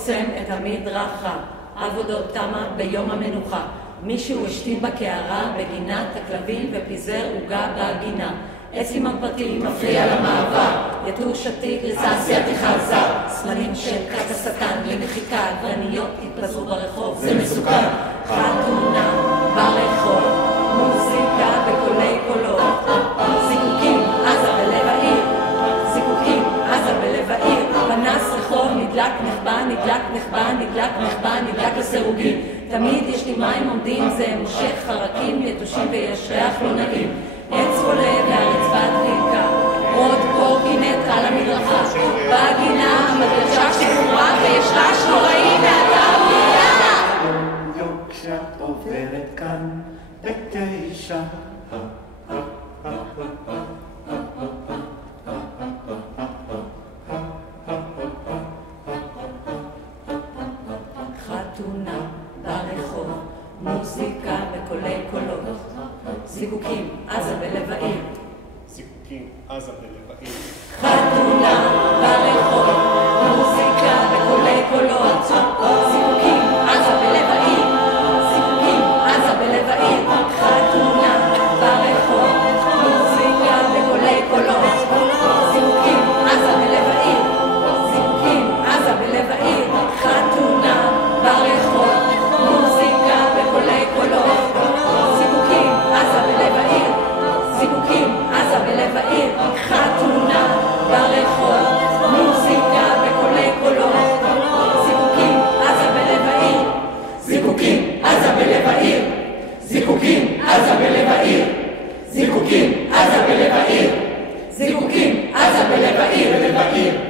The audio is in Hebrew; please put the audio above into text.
חוסם את המדרכה. עבודות תמה ביום המנוחה. מישהו השתין בקערה בגינת הכלבים ופיזר עוגה בגינה. עץ עם הפרטים מפריע למעבר, יתור שתיק לסעשיית חזר. סמלים של כת השטן למחיקה, גרניות התפזרו ברחוב, זה מסוכן. חתונה ברחוב, מוזיקה בקולי קולות, זיקוקים עזה בלב העיר, זיקוקים עזה בלב העיר. פנס רחוב נדלק נחבא, נדלק נחבא, נדלק נחבא, נדלק לסירוגים. תמיד יש לי מים עומדים, זה מושך חרקים יתושים ויש ריח לא נעים. עץ חולה והרצפה דליקה, עוד קורקינט על המדרכה, בגינה המדרשה שבורה ויש רעש נוראי מהתעבורה. יום יום כשאת עוברת כאן ב9 חתונה ברחוב, מוזיקה בקולי קולות, זיקוקים עזה בלב העיר, זיקוקים עזה בלב העיר. חתונה ברחוב, מוזיקה בקולי קולות, זיקוקים עזה בלב העיר, זיקוקים עזה בלב העיר. חתונה ברחוב, מוזיקה בקולי קולות, זיקוקים עזה בלב העיר, זיקוקים עזה בלב העיר. חתונה ברחוב, מוזיקה בקולי קולות, זיקוקים עזה בלב העיר, זיקוקים עזה בלב העיר. חתונה ברחוב, מוזיקה בקולי קולות, זיקוקים עזה בלב העיר, זיקוקים עזה בלב העיר, זיקוקים עזה בלב העיר, זיקוקים עזה בלב העיר, זיקוקים עזה בלב העיר.